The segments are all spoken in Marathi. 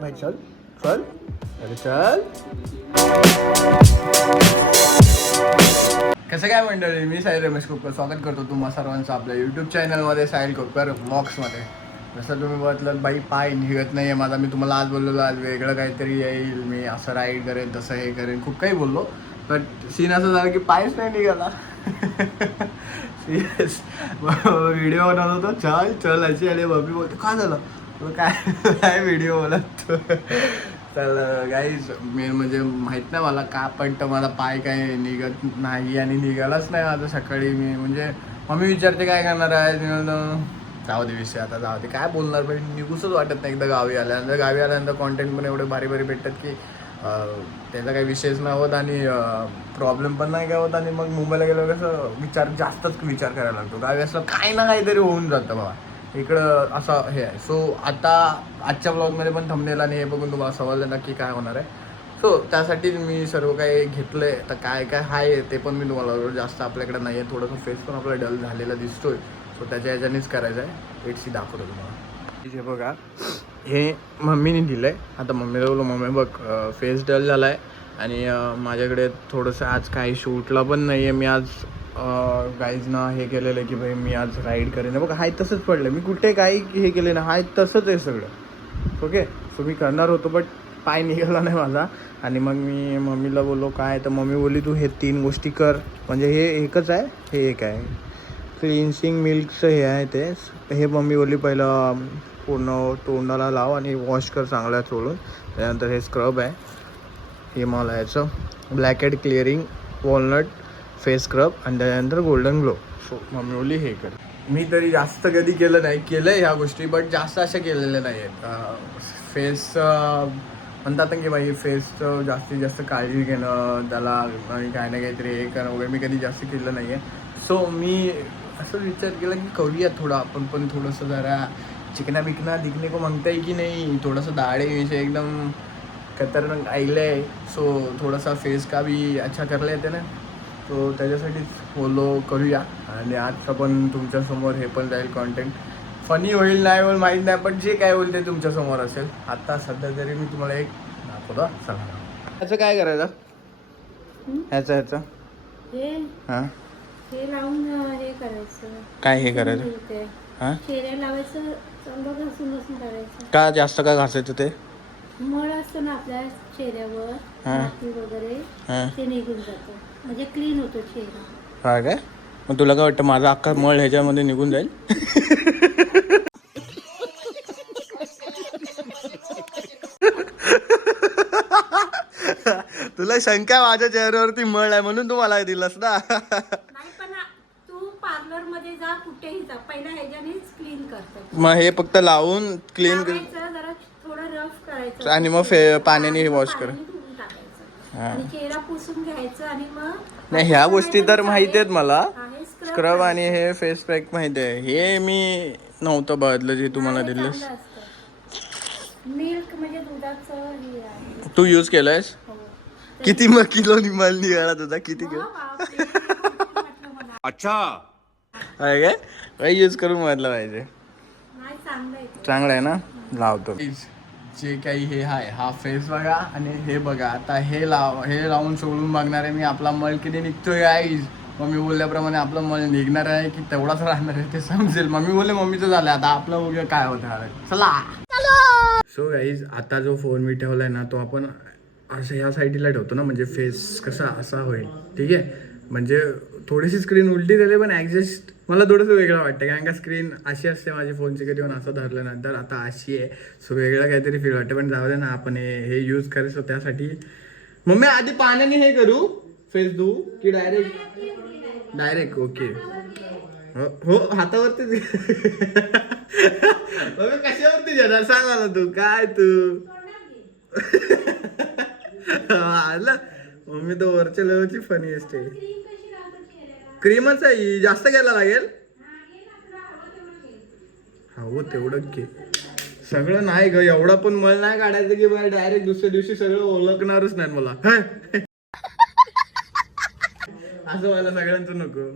भाई चल चल अरे चल. कसं काय मंडळी, मी साहिल रमेश कोपकर स्वागत करतो तुम्हा सर्वांचं आपल्या यूट्यूब चॅनलमध्ये, साहिल कोपकर व्लॉग्समध्ये. जसं तुम्ही बघितलं बाई पाय निघत नाही आहे माझा. मी तुम्हाला आज बोललेलो आज वेगळं काहीतरी येईल, मी असं राईड करेन तसं हे करेन, खूप काही बोललो. बट सीन असं झालं की पायच नाही निघाला. सिरियस व्हिडिओ बनवत होतो, चल चल अशी आली. बबी बोलतो काय झालं, काय काय व्हिडिओ बोलत. तर गाईज मेन म्हणजे माहीत नाही मला का, पण तर मला पाय काय निघत नाही आणि निघालाच नाही आता. सकाळी मी म्हणजे मम्मी विचारते काय करणार आहे, जाऊ दे विषय आता, जाऊ दे काय बोलणार. पण निघूसच वाटत नाही. एकदा गावी आल्यानंतर कॉन्टेंट पण एवढे भारी भारी भेटतात की त्याचा काही विषयच नाही होत आणि प्रॉब्लेम पण नाही काय होत. आणि मग मुंबईला गेल्यावर कसं जास्तच विचार करायला लागतो. गावी असं काही ना काहीतरी होऊन जातं बाबा. इकडं असं हे आहे. सो आता आजच्या ब्लॉगमध्ये पण थंबनेल आणि हे बघून तुम्हाला समजलं नक्की काय होणार आहे. सो त्यासाठीच मी सर्व काही घेतलं आहे. तर काय काय आहे ते पण मी तुम्हाला, जास्त आपल्याकडे नाही आहे. थोडंसं फेस पण आपला डल झालेला दिसतोय. सो त्याच्या ह्याच्यानेच करायचं आहे. एटसी दाखवतो तुम्हाला. हे बघा, हे मम्मीने दिलं आहे. आता मम्मीला बोललो मम्मी बघ फेस डल झाला आहे आणि माझ्याकडे थोडंसं आज काही शूटला पण नाही आहे. मी आज गाईजना हे केलेलं आहे की भाई मी आज राईड करेन. बघा हाय तसंच पडलं, मी कुठे काही हे केले ना, हाय तसंच आहे सगळं. ओके, सो मी करणार होतो बट पाय निघाला नाही माझा. आणि मग मी मम्मीला बोललो काय, तर मम्मी बोलली तू हे 3 गोष्टी कर. म्हणजे हे एकच आहे, हे एक आहे क्लिन्सिंग मिल्कचं हे आहे ते. हे मम्मी बोलली पहिलं पूर्ण तोंडाला लाव आणि वॉश कर चांगला चोळून. त्यानंतर हे स्क्रब आहे हिमालयाचं blackhead clearing walnut face scrub आणि त्यानंतर गोल्डन ग्लो. सो मम्मी बोलली हे कर. मी तरी जास्त कधी केलं नाही, केलं आहे ह्या गोष्टी बट जास्त अशा केलेल्या नाही आहेत. फेस म्हणतात की बाई फेसचं जास्तीत जास्त काळजी घेणं त्याला आणि काय ना काहीतरी हे करणं वगैरे मी कधी जास्त केलं नाही आहे. सो मी असं विचार केला की करूया थोडं आपण पण थोडंसं जरा चिकना बिकना दिखने को मागता है की नाही, थोडंसं दाढे विषय एकदम खतरनाक आईले आहे. सो थोडासा फेस का भी अच्छा कर लेते ना, तो त्याच्यासाठीच बोललो करूया. आणि आजचं पण तुमच्यासमोर हे पण जाईल कॉन्टेंट. फनी होईल नाही होईल माहीत नाही, पण जे काय होईल ते तुमच्यासमोर असेल. आता सध्या तरी मी तुम्हाला एक दाखवतो. चला, ह्याचं काय करायचं, ह्याचं हां हे लावून हे करायचं. काय हे करायचं हां, चेहऱ्याला लावायचं, चांगलं घासून घासून करायचं. का जास्त का घासायचं ते, मळ असतं ना आपल्या चेहऱ्यावर माती वगैरे, ते निघून जातं. म्हणजे क्लीन होतो चेहरा. हा काय. मग तुला काय वाटतं माझा अख्खा मळ ह्याच्यामध्ये निघून जाईल? तुला शंका माझ्या चेहऱ्यावरती मळ आहे म्हणून तू मला दिलंस ना. नाही पण तू पार्लर मध्ये जा, कुठेही जा, पहिला ह्याच्यानेच क्लीन करतात. मग हे फक्त लावून क्लीन जरा थोडं रफ करायचं आणि मग पाण्याने वॉश कर. धुवून टाकायचं आणि चेहरा पुसून घ्यायचं. आणि मग नाही ह्या गोष्टी तर माहिती आहेत मला, हे स्क्रब आणि हे फेस पॅक माहिती आहे. हे मी नव्हतं बघितलं जे तुम्हाला दिलंस. मिल्क म्हणजे दुधाचं हे आहे. तू यूज केलंयस? हो. किती मग किलो निघाला निघाला तुझा, किती किलो? अच्छा आहे काय यूज करून म्हटलं पाहिजे. नाही, चांगलं आहे ना, लावतो. जे काही हे आहे हा फेस बघा आणि हे बघा. आता हे लावून सोडून बघणार आहे मी आपला मळ किती निघतोय गाईज. मम्मी बोलल्याप्रमाणे आपलं मळ निघणार आहे की तेवढाच राहणार आहे ते समजेल. मम्मी बोलले मम्मीचं झालं, आता आपलं बघूया काय होतं. चला. सो गाईज आता जो फोन मी ठेवलाय ना, तो आपण असं ह्या साईडला ठेवतो ना, म्हणजे फेस कसा असा होईल. ठीक आहे, म्हणजे थोडीशी स्क्रीन उलटी झाली पण ॲडजस्ट मला थोडंसं वेगळं वाटतं. कारण का स्क्रीन अशी असते माझी फोनची, कधी पण असं धरल्यानंतर आता अशी आहे. सो वेगळं काहीतरी फील वाटतं. पण जाऊ दे ना, आपण हे यूज करायचं त्यासाठी. मम्मी आधी पाण्याने हे करू फेस धुवू की डायरेक्ट ओके. हो हातावरतीच. मम्मी कशावरती घेणार सांग मला तू, काय तू आला. मम्मी तो वरच्या लेवलची फनी असते. क्रीमच आहे, जास्त घ्यायला लागेल. हो तेवढं घे. सगळं नाही ग, एवढा पण मळ नाही काढायचं की बाय डायरेक्ट दुसऱ्या दिवशी सगळं ओळखणारच नाही मला. असं मला सगळ्यांचं नको.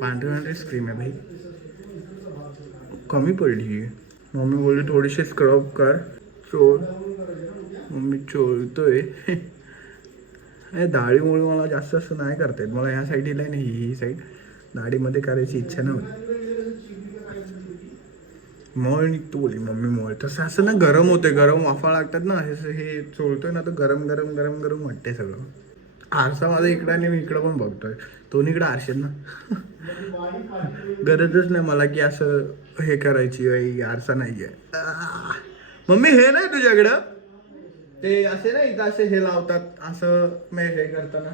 पांढरी स्क्रीम आहे भाई, कमी पडली. मम्मी बोलली थोडीशी स्क्रब कर चोळ मम्मी चोळतोय. दाढीमुळे मला जास्त असं नाही करता येत. मला ह्या साईडला नाही, ही साईड दाढीमध्ये करायची इच्छा नव्हती. मळ निघतो बोली मम्मी मळ. तसं असं ना गरम होते, गरम वाफा लागतात ना, हे चोळतोय ना तर गरम गरम गरम गरम वाटते सगळं. आरसा माझा इकडं आणि मी इकडं पण बघतोय, दोन्हीकडे आरसे ना. गरजच नाही मला की असं हे करायची, आरसा नाहीये. मम्मी हे नाही तुझ्याकडं ते असे ना इथं असे हे लावतात असं मी हे करताना,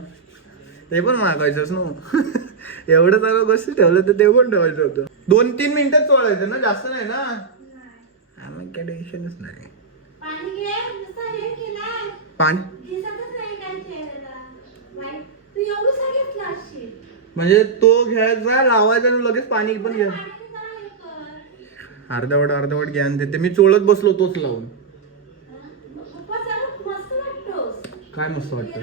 ते पण मागायचंच ना. एवढं सगळं गोष्टी ठेवलं तर ते पण ठेवायचं होतं. 2-3 मिनिटच चोळायचं ना, जास्त नाही ना. आम्ही काय टेन्शनच नाही. पाणी म्हणजे तो घ्यायचा लावायचा आणि लगेच पाणी पण घ्या. अर्धवट ज्ञान देते मी. चोळत बसलो तोच लावून. काय मस्त वाटतंय?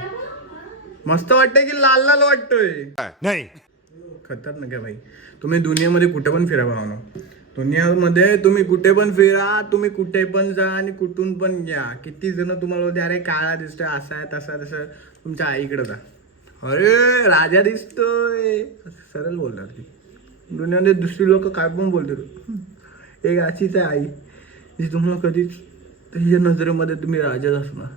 मस्त वाटतंय की लाल लाल वाटतोय? नाही, खतरनाक आहे भाई. तुम्ही दुनियामध्ये कुठे पण फिरा भावना, दुनियामध्ये तुम्ही कुठे पण फिरा, तुम्ही कुठे पण जा आणि कुठून पण या. किती जण तुम्हाला बोलते अरे काळा दिसतोय, असा आहे तसा तसं. तुमच्या आईकडे जा, अरे राजा दिसतोय सरळ बोलणार ती. दुनियामध्ये दुसरी लोक काय पण बोलतात, एक अशीच आहे आई जी तुम्हाला कधीच तिच्या नजरेमध्ये तुम्ही राजाच असणार.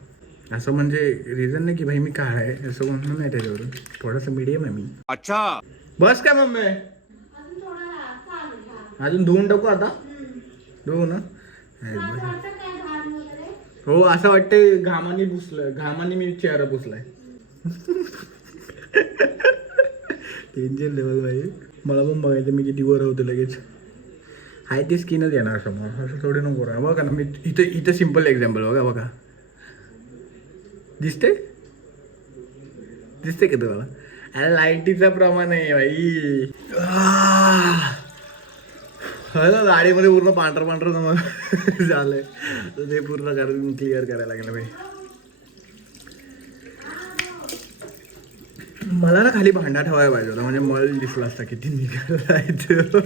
असं म्हणजे रिझन नाही की भाई मी काळा आहे असं म्हणून नाही, त्याच्यावरून थोडंसं मीडियम आहे मी. अच्छा बस काय मम्मी, अजून धुवून टाकू आता? धुवू ना? हो असं वाटतंय घामाने पुसलंय, घामाने मी चेहरा पुसलाय. टेन्शन लेवल भाई. मला पण बघायचं मी किती वर होतो लगेच. हाय ती स्किनच येणार समोर, असं थोडे नको करा. बघा ना मी इथं सिम्पल एक्झाम्पल बघा दिसते का तुम्हाला? अरे लाईटीचा प्रमाण आहे भाई. गाडीमध्ये पूर्ण पांढरं झालंय, ते पूर्ण क्लिअर करायला लागलं भाई. मला ना खाली भांडा ठेवायला पाहिजे होता, म्हणजे मळ दिसला असता किती निघायचं.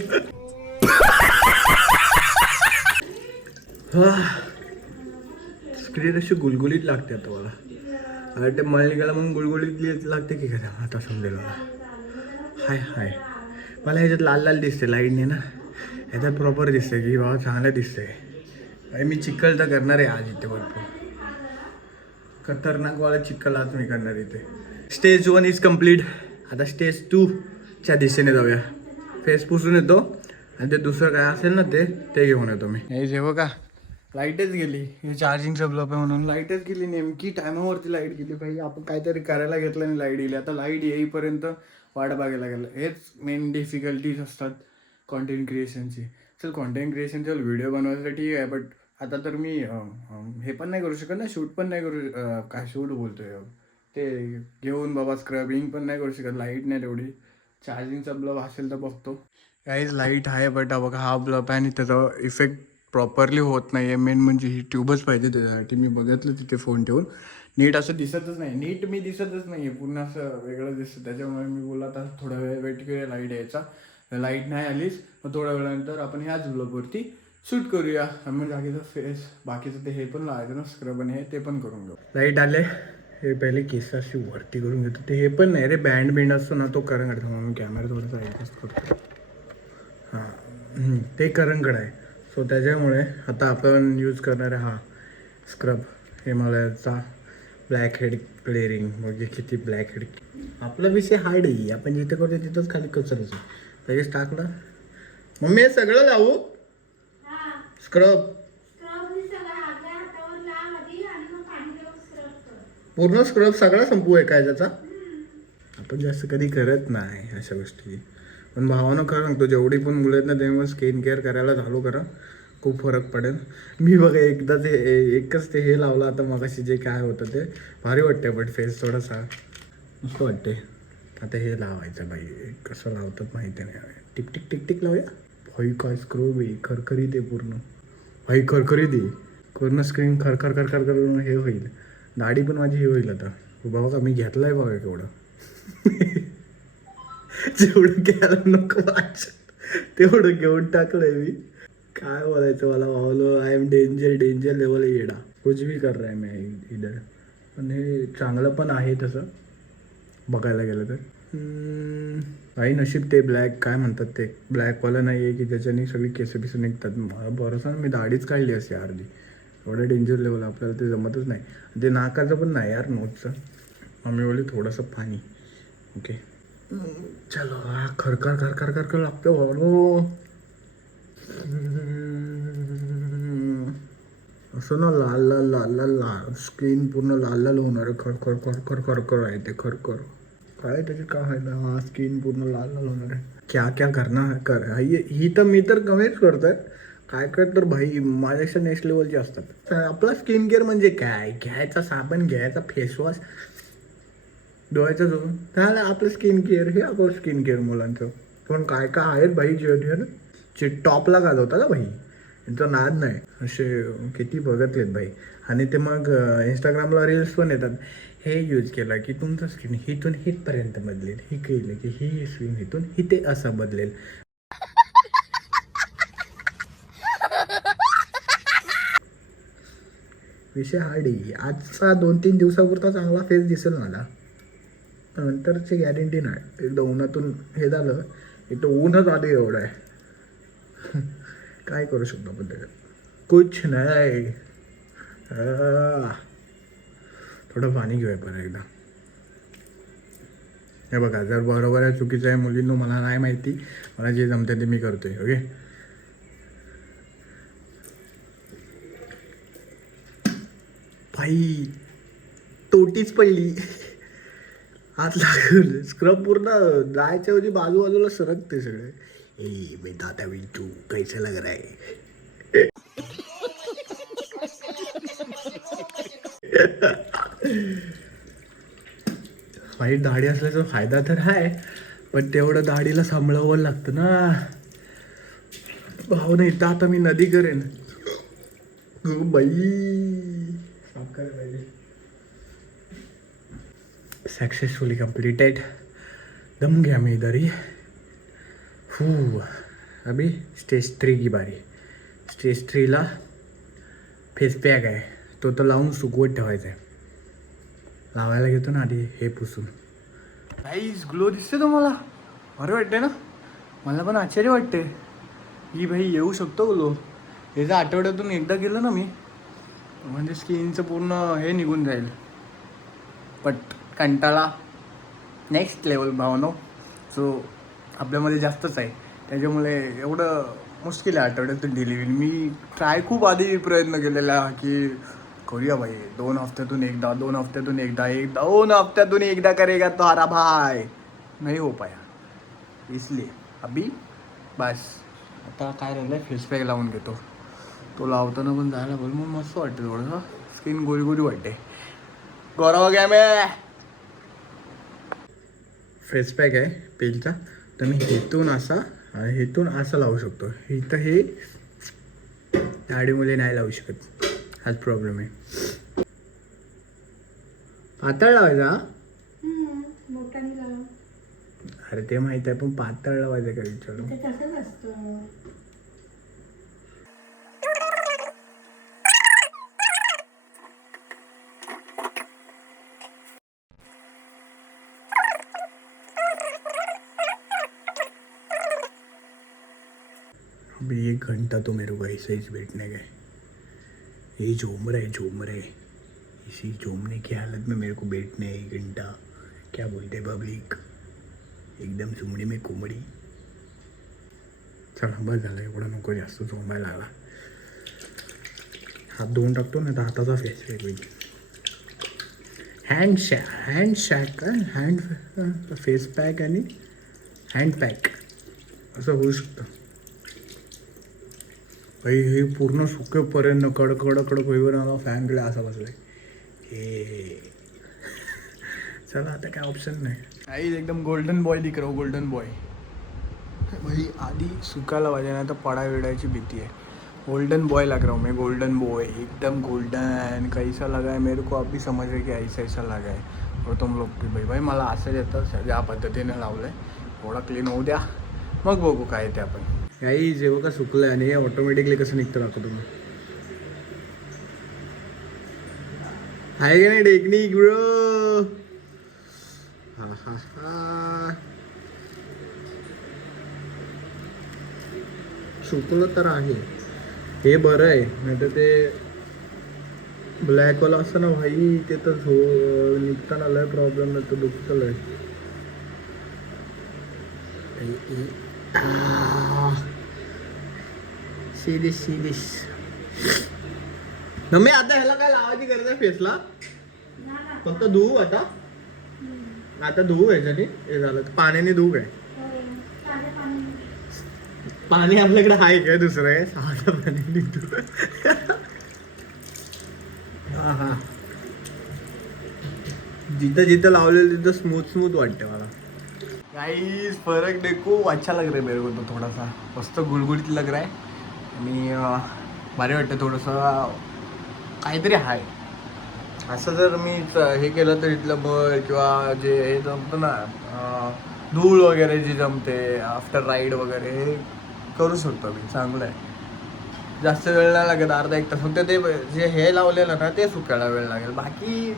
स्क्रीन अशी गुलगुलीत लागते आता मला. अरे ते मळ निघाला मग गुलगुलीत लागते की काय आता समजेल मला. हाय मला ह्याच्यात लाल लाल दिसते लाईटने ना, ह्याच्यात प्रॉपर दिसते की बाबा चांगलं दिसतंय. मी चिखल तर करणार आहे आज इथे भरपूर खतरनाकवाला चिखल आज मी करणार इथे. Stage 1 is complete. आता स्टेज 2च्या दिशेने जाऊया. फेस पुसून येतो आणि ते दुसरं काय असेल ना ते घेऊन येतो मी. हे जे बघा लाईटच गेली, हे चार्जिंगचं ब्लॉक आहे म्हणून लाईटच गेली. नेमकी टायमावरती लाईट गेली पाहिजे. आपण काहीतरी करायला घेतलं आणि लाईट गेली. आता लाईट येईपर्यंत वाट बघायला गेलं. हेच मेन डिफिकल्टीज असतात कॉन्टेंट क्रिएशनची. चल कॉन्टेंट क्रिएशन चल व्हिडिओ बनवायसाठी ठीक आहे, बट आता तर मी हे पण नाही करू शकत ना, शूट पण नाही करू, काय शूट बोलतोय ते घेऊन बाबा स्क्रबिंग पण नाही करू शकत. लाईट नाही तेवढी. चार्जिंगचा ब्लब असेल तर बघतो. काहीच लाईट आहे बट बघा हा ब्लब आहे आणि त्याचा इफेक्ट प्रॉपरली होत नाही आहे. मेन म्हणजे ही ट्यूबच पाहिजे त्याच्यासाठी. मी बघितलं तिथे फोन ठेवून, नीट असं दिसतच नाही. नीट मी दिसतच नाही आहे, पूर्ण असं वेगळं दिसतं. त्याच्यामुळे मी बोलला आता थोडा वेळ वेट करूया लाईट यायचा. लाईट नाही आलीच मग थोड्या वेळानंतर आपण ह्याच ब्लॉगवरती शूट करूया. मग जागेचा फेस बाकीचं ते हे पण लावायचं ना स्क्रब आणि हे ते पण करून घेऊ. लाईट आले हे पहिले केस अशी वरती करून घेतो. ते हे पण नाही रे, बँड असतो ना तो करंग काढतो म्हणून कॅमेरा थोडासा ॲडजस्ट करतो. हां ते करंगड आहे. सो त्याच्यामुळे आता आपण यूज करणार आहे हा स्क्रब हिमालयाचा ब्लॅक हेड क्लिअरिंग. म्हणजे किती ब्लॅक हेड. आपला विषय हार्ड आहे, आपण जिथे करतो तिथंच खाली कचरायचं. लगेच टाकलं. मम्मी हे सगळं लावू स्क्रब पूर्ण स्क्रब सगळा संपू आहे काय त्याचा? आपण जास्त कधी करत नाही अशा गोष्टी, पण भावानं खरं सांगतो जेवढी पण मुलं आहेत ना ते मग स्किन केअर करायला चालू करा, खूप फरक पडेल. मी बघा एकदा ते एकच ते हे लावलं आता मगाशी जे काय होतं ते भारी वाटते, बट फेस थोडासा मस्त वाटते. आता हे लावायचं बाई, कसं लावतात माहिती नाही. टिक टिक टिक टिक लावूया. भाई काय स्क्रब आहे, खरखरी दे पूर्ण. भाई खरखरी दे पूर्ण, स्क्रीन खरखर खरखर करून हे होईल. दाढी पण माझी हे होईल आता. बाबा का मी घेतलाय बघा केवढं. जेवढं घ्यायला नको तेवढं घेऊन टाकलंय मी. काय बोलायचं मला भावलो. आय एम डेंजर लेवल येडा. कुछ भी कर रहा है मैं इधर. पण हे चांगलं पण आहे तसं बघायला गेलं तर. काही नशीब ते ब्लॅक काय म्हणतात ते ब्लॅकवाला नाही आहे की ज्याच्याने सगळी केसं बिसं निघतात. मला भरोसा मी दाढीच काढली असते अर्धी. एवढं डेंजर लेवल आपल्याला ते जमतच नाही. ते नाकाचं पण नाही यार नोटचं. मम्मी बोलली थोडंसं पाणी. ओके चलो. खरखर लागतं भाऊ. असं ना लाल स्किन पूर्ण लाल होणार. खरखर आहे ते खरखर. काय त्याची काय फायदा. स्किन पूर्ण लाल होणार आहे. क्या करणार ही तर मी तर कमीच करतोय. काय तर भाई माझ्यापेक्षा नेक्स्ट लेवलचे असतात. आपला स्किन केअर म्हणजे काय घ्यायचा साबण घ्यायचा फेसवॉश डोळ्याचं जो त्याला आपलं स्किन केअर हे आपलं स्किन केअर मुलांचं. पण काय आहेत भाई जे टॉपला घालवतात ना भाई. यांचा नाद नाही. असे किती बघतलेत भाई. आणि ते मग इंस्टाग्रामला रील्स पण येतात. हे यूज केलं की तुमचं स्किन हिथून हितपर्यंत बदलेल. हे केलं की ही स्किन हिथून हिते असं बदलेल. विषय हार्ड आहे. आजचा 2-3 दिवसापुरता चांगला फेस दिसेल मला. नंतरची गॅरंटी नाही. एकदा उन्हातून हे झालं एक तर ऊनच आधी एवढं आहे. काय करू शकतो आपण त्याच्यात. कुछ नाही. थोडं पाणी घेऊया परत एकदा. हे बघा जर बरोबर आहे चुकीचं आहे मुलींनो मला नाही माहिती. मला जे जमते ते मी करतोय. ओके भाई तोटीच पडली. हात लागल. स्क्रब पूर्ण जायच्या ऐवजी बाजूला सरकते सगळे. ए बेटा आता विंचू कैसे लग रहा है. वाईट दाढी असल्याचा फायदा तर आहे पण तेवढं दाढीला सांभाळावं लागतं ना भाऊ. नाही तर आता मी नदी करेन बाई. साफ करायला पाहिजे. Successfully completed. दम गया मैं इधर ही. अभी स्टेज 3 की बारी. स्टेज 3ला फेस पॅक आहे तो तर लावून सुकवत ठेवायचा आहे. लावायला घेतो ना आधी हे पुसून. काहीच ग्लो दिसते तुम्हाला. बरं वाटते ना. मला पण आश्चर्य वाटते की भाई येऊ शकतो ग्लो. हे जर आठवड्यातून एकदा केलं ना मी म्हणजे स्किनचं पूर्ण हे निघून जाईल. बट कंटाळा नेक्स्ट लेवल भावनो. सो आपल्यामध्ये जास्तच आहे त्याच्यामुळे एवढं मुश्किल आहे आठवड्यातून डिलिव्हरी. मी ट्राय खूप आधी प्रयत्न केलेला की करूया भाई 2 हफ्त्यातून एकदा 2 हफ्त्यातून एकदा 2 हफ्त्यातून एकदा करेगा तो हरा भाई. नहीं हो पाया इसलिए अभी बस. आता काय राहिलं फेस पॅक लावून घेतो. तो लावताना पण जायला बोल मग मस्त वाटते. थोडंसं स्किन गोरी वाटते. गौरव गया मैं. फेस पॅक आहे पेलचा. तर मी हेतून असा लावू शकतो. इथं हे दाढीमुळे नाही लावू शकत. हाच प्रॉब्लेम आहे. पातळ लावायचा. मोठ्याने लावा. अरे ते माहित आहे पण पातळ लावायचं काय विचारू. ते तसंच असतं. अभी 1 घंटा तो मेरे को ऐसे ही बैठने गए. ये झूम रहे इसी झूमने की हालत में मेरे को बैठने 1 घंटा. क्या बोलते पब्लिक. एकदम झुमडी में कोंबडी. चला बस झालं एवढं नको जास्त झोंबायला लागला. हात धुवून टाकतो ना तर हाताचा फेस पॅक होईल. हँड फेस पॅक आणि हँड पॅक असं होऊ शकतं. भाई हे पूर्ण सुकेपर्यंत कडक होईवर आला. फॅनकडे असा बसलाय. हे चला आता काय ऑप्शन नाही. काही एकदम गोल्डन बॉय दिख रहा. गोल्डन बॉय भाई आधी सुकायला पाहिजे नाही तर पडा वेडायची भीती आहे. गोल्डन बॉय लग रहा हूँ मैं. गोल्डन बॉय एकदम गोल्डन. कैसा लगा है मेरे को अभी समझ रहे की ऐसा लगा है. और तुम लोग की भाई मला असं येतं ज्या पद्धतीने लावलं आहे. थोडा क्लीन होऊ द्या मग बघू काय ते आपण. काही जेव्हा का सुकलंय आणि हे ऑटोमॅटिकली कसं निघतं दाखव तुम्ही. आहे की नाही टेक्निक ब्रो. हा हा हा. सुकलं तर आहे हे बरं आहे, नाही तर ते ब्लॅकवाला असतं ना भाई ते तर निघताना लय प्रॉब्लेम नाही तर दुखतं लय. सिरीस नम्मी आता ह्याला काय लावायची गरज आहे फेसला? फक्त धुवू आता. आता धुवू ह्याच्याने हे झालं पाण्याने धुवू काय? पाणी आपल्याकडे आहे काय दुसरं आहे? साधं पाण्याने धुवू. हा हा. जिथं जिथं लावलेलं तिथं स्मूथ स्मूथ वाटते मला. काही फरक देखो अच्छा लग रहा है मेरे को तो थोड़ा सा मस्त गुळगुळीत लग रहा है आणि भारी वाटतं थोडंसं काहीतरी आहे. असं जर मी हे केलं तर इथलं बळ किंवा जे हे जमतं ना धूळ वगैरे जी जमते आफ्टर राईड वगैरे हे करू शकतो मी. चांगलं आहे. जास्त वेळ नाही लागत अर्धा एक तास. फक्त ते जे हे लावलेलं ना ते सुकायला वेळ लागेल. बाकी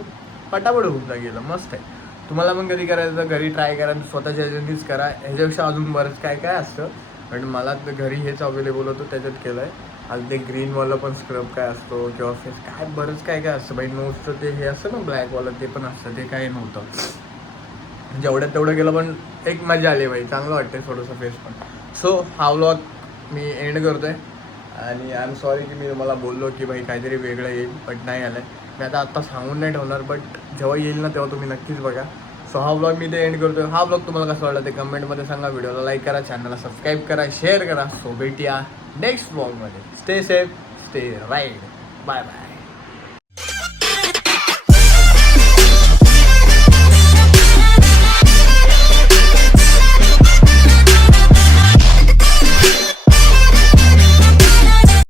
पटापट होऊन जाईल. मस्त आहे. तुम्हाला पण कधी करायचं घरी ट्राय करा. स्वतःच्या ह्याच्यानेच करा. ह्याच्यापेक्षा अजून बरंच काय काय असतं पण मला तर घरी हेच अवेलेबल होतं त्याच्यात केलं आहे. आणि ते ग्रीनवालं पण स्क्रब काय असतो किंवा फेस काय बरंच काय काय असतं बाई. नोजचं ते हे असतं ना ब्लॅकवालं ते पण असतं. ते काही नव्हतं. जेवढ्यात तेवढं केलं पण एक मजा आली बाई. चांगलं वाटते थोडंसं फेस पण. सो हा व्लॉग मी एंड करतो आहे आणि आय एम सॉरी की मी तुम्हाला बोललो की भाई काहीतरी वेगळं येईल बट नाही आलं आहे. मी आता सांगून नाही ठेवणार बट जेव्हा येईल ना तेव्हा तुम्ही नक्कीच बघा. सो हा व्लॉग मी ते एंड करतो. हा व्लॉग तुम्हाला कसं वाटला ते कमेंटमध्ये सांगा. व्हिडिओला लाईक करा, चॅनलला सबस्क्राईब करा, शेअर करा. सो भेटूया नेक्स्ट व्लॉगमध्ये. Stay safe, stay ride. Bye bye.